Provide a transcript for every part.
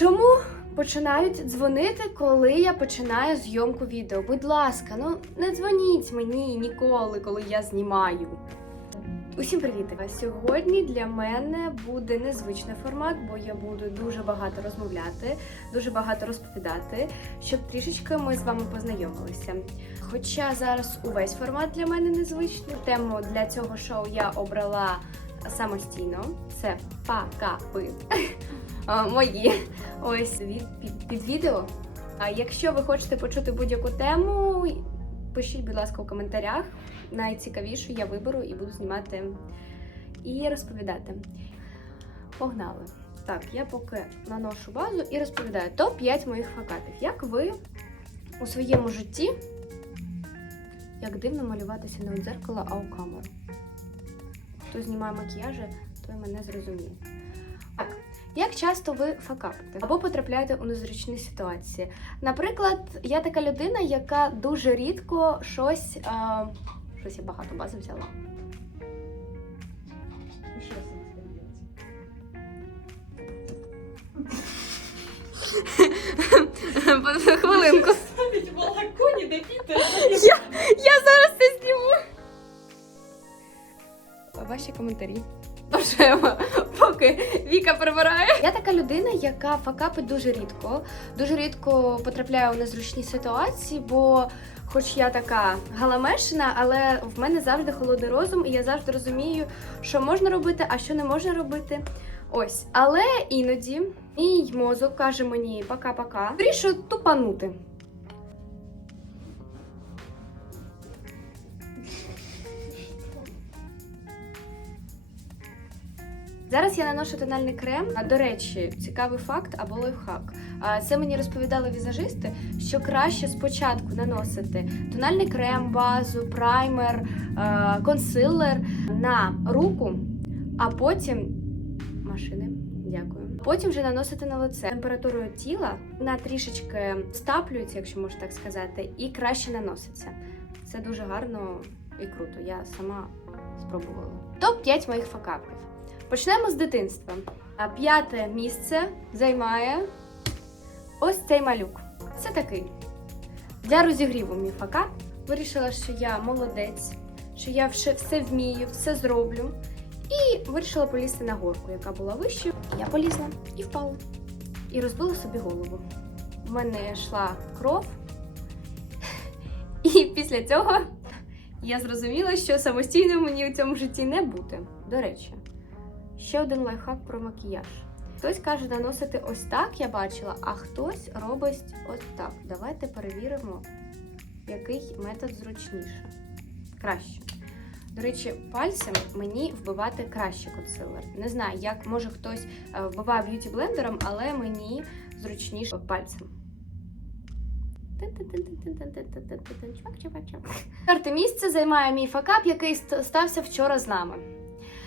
Чому починають дзвонити, коли я починаю зйомку відео? Будь ласка, ну не дзвоніть мені ніколи, коли я знімаю. Усім привіт! Сьогодні для мене буде незвичний формат, бо я буду дуже багато розмовляти, дуже багато розповідати, щоб трішечки ми з вами познайомилися. Хоча зараз увесь формат для мене незвичний. Тему для цього шоу я обрала самостійно. Це пакапи. Мої ось від під, під відео. А якщо ви хочете почути будь-яку тему, пишіть, будь ласка, у коментарях. Найцікавішу я виберу і буду знімати і розповідати. Погнали! Так, я поки наношу базу і розповідаю топ-5 моїх факапів. Як ви у своєму житті, як дивно малюватися не у дзеркало, а у камеру. Хто знімає макіяжі, той мене зрозуміє. Як часто ви факапите або потрапляєте у незручні ситуації? Наприклад, я така людина, яка дуже рідко щось. А, щось я багато бази взяла. Хвилинку. Я, я зараз це зніму. Ваші коментарі. Пожемо, поки Віка прибирає. Я така людина, яка факапить дуже рідко. Дуже рідко потрапляю у незручні ситуації, бо хоч я така галамешина, але в мене завжди холодний розум, і я завжди розумію, що можна робити, а що не можна робити. Ось, але іноді мій мозок каже мені пока-пока. Вирішую тупанути. Зараз я наношу тональний крем. А, До речі, цікавий факт або лайфхак. Це мені розповідали візажисти, що краще спочатку наносити тональний крем, базу, праймер, консилер на руку, а потім машини. Дякую. Потім вже наносити на лице температурою тіла вона трішечки стаплюється, якщо можна так сказати, і краще наноситься. Це дуже гарно і круто. Я сама спробувала. Топ 5 моїх факапів. Почнемо з дитинства. А п'яте місце займає ось цей малюк. Це такий. Для розігріву мій факап. Вирішила, що я молодець, що я все, вмію, все зроблю. І вирішила полізти на горку, яка була вищою. Я полізла і впала. І розбила собі голову. У мене йшла кров. І після цього я зрозуміла, що самостійно мені у цьому житті не бути. До речі. Ще один лайфхак про макіяж. Хтось каже наносити ось так, я бачила, а хтось робить ось так. Давайте перевіримо, який метод зручніше. Краще. До речі, пальцем мені вбивати краще консилер. Не знаю, як може хтось вбиває б'юті блендером, але мені зручніше пальцем. Четверте місце займає мій факап, який стався вчора з нами.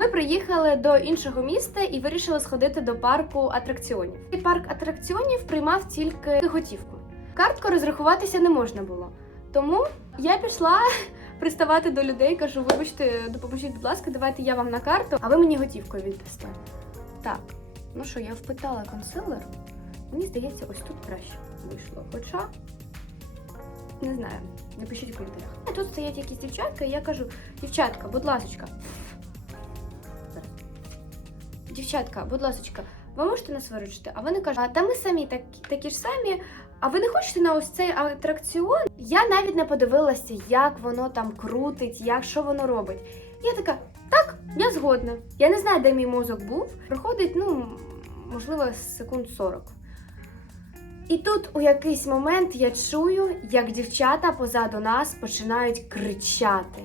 Ми приїхали до іншого міста і вирішили сходити до парку атракціонів. І парк атракціонів приймав тільки готівку. Карткою розрахуватися не можна було. Тому я пішла приставати до людей, кажу: вибачте, допоможіть, будь ласка, давайте я вам на карту, а ви мені готівкою віддасте. Так, ну що, я впитала консилер. Мені здається, ось тут краще вийшло. Хоча не знаю, напишіть у коментарях. А тут стоять якісь дівчатка, і я кажу: дівчатка, будь ласочка, дівчатка, будь ласочка, ви можете нас виручити? А вони кажуть, та ми самі так, такі ж самі. А ви не хочете на ось цей атракціон? Я навіть не подивилася, як воно там крутить, як що воно робить. Я така, так, я згодна. Я не знаю, де мій мозок був. Проходить, ну, можливо, секунд 40. І тут у якийсь момент я чую, як дівчата позаду нас починають кричати.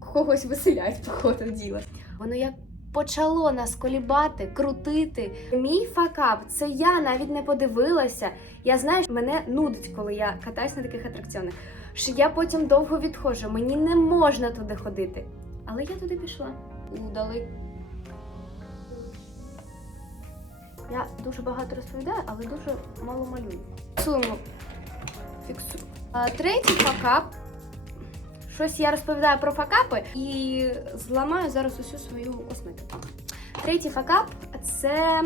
Когось веселять, походу діла. Воно як почало нас колібати, крутити. Мій факап, це я навіть не подивилася. Я знаю, що мене нудить, коли я катаюсь на таких атракціонах. Що я потім довго відходжу, мені не можна туди ходити. Але я туди пішла. Удали. Я дуже багато розповідаю, але дуже мало малюю. Фіксуємо. Фіксую. Третій факап. Щось я розповідаю про факапи і зламаю зараз усю свою косметику. Третій факап це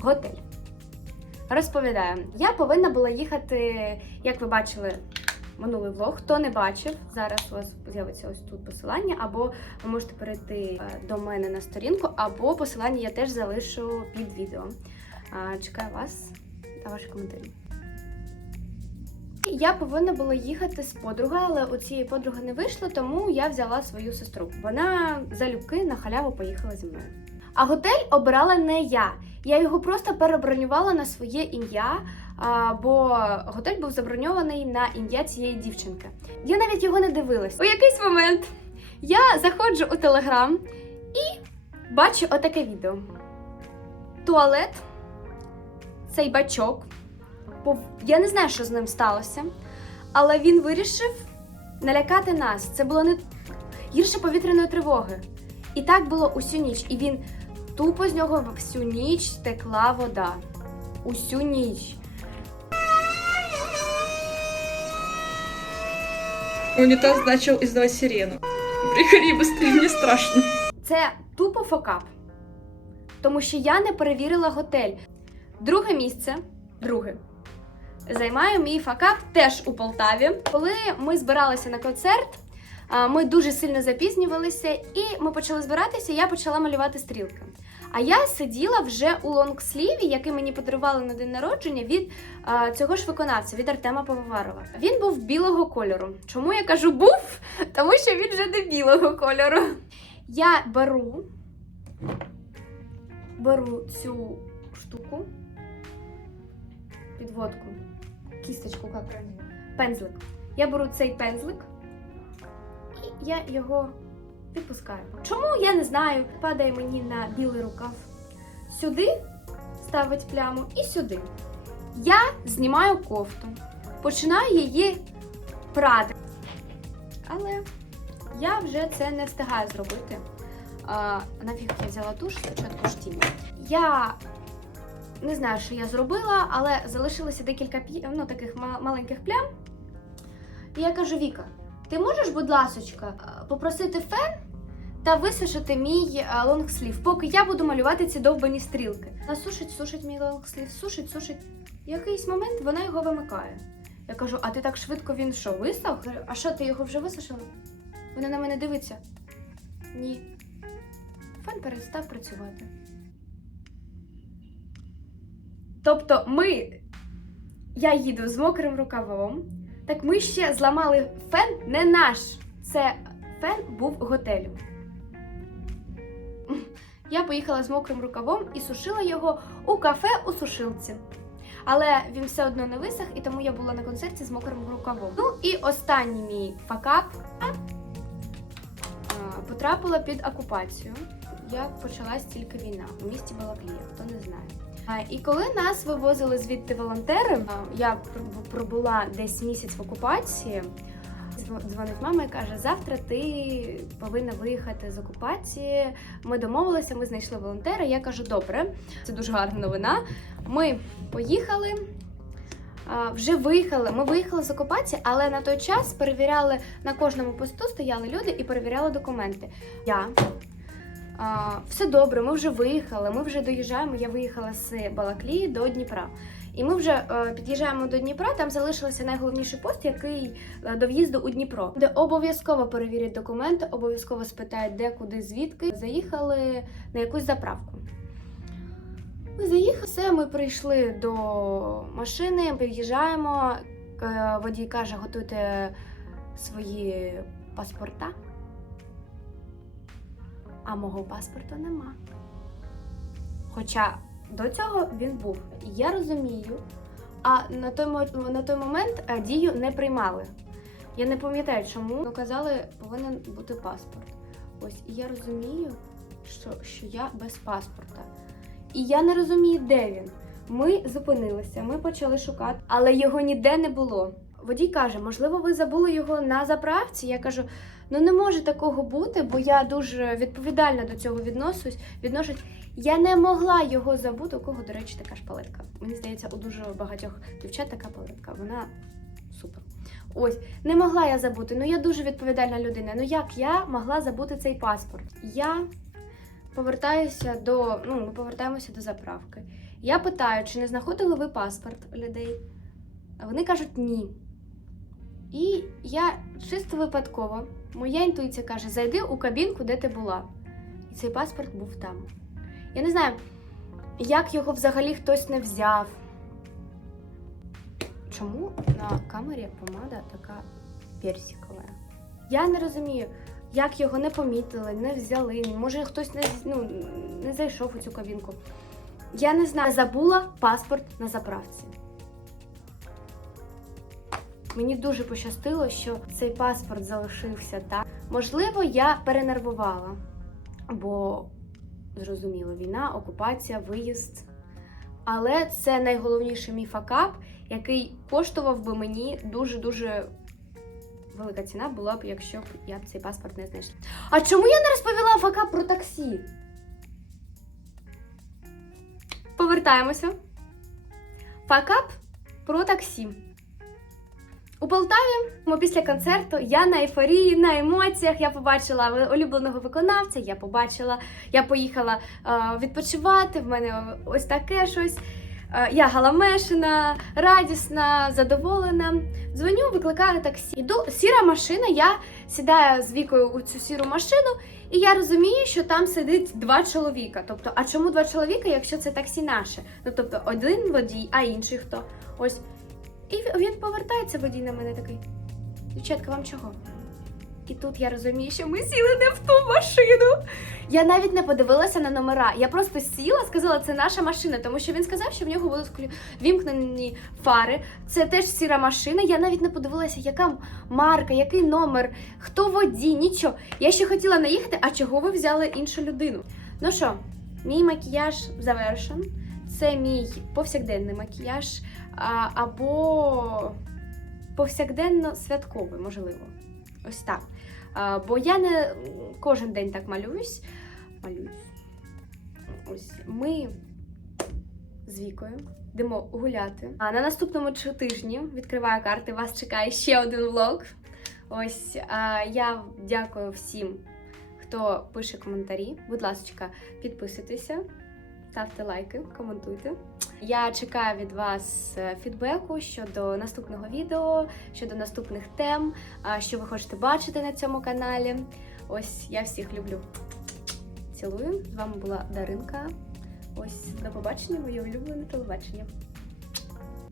готель. Розповідаю, я повинна була їхати, як ви бачили, минулий влог. Хто не бачив, зараз у вас з'явиться ось тут посилання, або ви можете перейти е, до мене на сторінку, або посилання я теж залишу під відео. Чекаю вас та ваші коментарі. Я повинна була їхати з подругою, але у цієї подруги не вийшло, тому я взяла свою сестру. Вона залюбки на халяву поїхала зі мною. А готель обирала не я. Я його просто перебронювала на своє ім'я, бо готель був заброньований на ім'я цієї дівчинки. Я навіть його не дивилась. У якийсь момент я заходжу у телеграм і бачу отаке відео: туалет, цей бачок. Я не знаю, що з ним сталося, але він вирішив налякати нас. Це було не гірше повітряної тривоги. І так було усю ніч. І він тупо з нього всю ніч текла вода. Усю ніч. Унитаз начал издавать сирену. Приходи быстрее, мне страшно. Це тупо фокап. Тому що я не перевірила готель. Друге місце, друге, займає мій факап теж у Полтаві. Коли ми збиралися на концерт, ми дуже сильно запізнювалися, і ми почали збиратися, я почала малювати стрілки. А я сиділа вже у лонгсліві, який мені подарували на день народження від а, цього ж виконавця, від Артема Пивоварова. Він був білого кольору. Чому я кажу був? Тому що він вже не білого кольору. Я беру, беру цю штуку, підводку, кісточку, як правильно, пензлик. Я беру цей пензлик і я його відпускаю. Чому я не знаю, падає мені на білий рукав. Сюди ставить пляму і сюди. Я знімаю кофту, починаю її прати. Але я вже це не встигаю зробити. А, нафіг я взяла туш, спочатку штімі. Я не знаю, що я зробила, але залишилося декілька ну, таких маленьких плям. І я кажу: Віка, ти можеш, будь ласочка, попросити фен та висушити мій лонгслів, поки я буду малювати ці довбані стрілки. Вона сушить, сушить мій лонгслів, сушить, сушить. В якийсь момент вона його вимикає. Я кажу, а ти так швидко він що, висох? А що, ти його вже висушила? Вона на мене дивиться. Ні. Фен перестав працювати. Тобто ми. Я їду з мокрим рукавом. Так ми ще зламали фен не наш. Це фен був готелю. Я поїхала з мокрим рукавом і сушила його у кафе у сушилці. Але він все одно не висох, і тому я була на концерті з мокрим рукавом. Ну і останній мій факап а, потрапила під окупацію, як почалась тільки війна у місті Балаклія, хто не знає. І коли нас вивозили звідти волонтери, я пробула десь місяць в окупації. Дзвон- Дзвонить мама і каже: завтра ти повинна виїхати з окупації. Ми домовилися, ми знайшли волонтера. Я кажу, добре, це дуже гарна новина. Ми поїхали. Вже виїхали. Ми виїхали з окупації, але на той час перевіряли на кожному посту стояли люди і перевіряли документи. Я а, все добре, ми вже виїхали. Ми вже доїжджаємо. Я виїхала з Балаклії до Дніпра. І ми вже е, під'їжджаємо до Дніпра. Там залишився найголовніший пост, який е, до в'їзду у Дніпро, де обов'язково перевірять документи, обов'язково спитають, де, куди, звідки. Заїхали на якусь заправку. Ми заїхали, все, ми прийшли до машини, під'їжджаємо. К- Водій каже, готуйте свої паспорта. А мого паспорта нема. Хоча до цього він був. Я розумію, а на той, на той момент е, дію не приймали. Я не пам'ятаю, чому але казали, повинен бути паспорт. Ось, і я розумію, що, що я без паспорта. І я не розумію, де він. Ми зупинилися, ми почали шукати, але його ніде не було. Водій каже, можливо, ви забули його на заправці. Я кажу, ну не може такого бути, бо я дуже відповідально до цього відношусь. відношусь. Я не могла його забути. У кого, до речі, така ж палетка. Мені здається, у дуже багатьох дівчат така палетка. Вона супер. Ось, не могла я забути. Ну я дуже відповідальна людина. Ну як я могла забути цей паспорт? Я повертаюся до. Ну, ми повертаємося до заправки. Я питаю, чи не знаходили ви паспорт людей? А вони кажуть ні. І я чисто випадково, моя інтуїція каже: зайди у кабінку, де ти була. І цей паспорт був там. Я не знаю, як його взагалі хтось не взяв. Чому на камері помада така персикова? Я не розумію, як його не помітили, не взяли. Може, хтось не, ну, не зайшов у цю кабінку. Я не знаю, забула паспорт на заправці. Мені дуже пощастило, що цей паспорт залишився так. Можливо, я перенервувала, бо зрозуміло, війна, окупація, виїзд. Але це найголовніший мій факап, який коштував би мені дуже-дуже велика ціна була б, якщо б я цей паспорт не знайшла. А чому я не розповіла факап про таксі? Повертаємося. Факап про таксі. У Полтаві ми після концерту я на ейфорії, на емоціях. Я побачила улюбленого виконавця. Я побачила, я поїхала е, відпочивати. В мене ось таке щось. Е, я галамешена, радісна, задоволена. Дзвоню, викликаю таксі. Іду сіра машина. Я сідаю з вікою у цю сіру машину, і я розумію, що там сидить два чоловіка. Тобто, а чому два чоловіка, якщо це таксі наше? Ну тобто, один водій, а інший хто? Ось. І він повертається водій на мене такий. Дівчатка, вам чого? І тут я розумію, що ми сіли не в ту машину. Я навіть не подивилася на номера. Я просто сіла, сказала, це наша машина, тому що він сказав, що в нього будуть вімкнені фари. Це теж сіра машина. Я навіть не подивилася, яка марка, який номер, хто водій, нічого. Я ще хотіла наїхати, а чого ви взяли іншу людину? Ну що, мій макіяж завершен. Це мій повсякденний макіяж або повсякденно святковий, можливо. Ось так. Бо я не кожен день так малююсь. Малююсь. Ось ми з Вікою йдемо гуляти. А на наступному тижні відкриваю карти. Вас чекає ще один влог. Ось я дякую всім, хто пише коментарі. Будь ласка, підписуйтеся, ставте лайки, коментуйте. Я чекаю від вас е, фідбеку щодо наступного відео, щодо наступних тем, що ви хочете бачити на цьому каналі. Ось я всіх люблю. Цілую. З вами була Даринка. Ось до побачення, моє улюблене телебачення.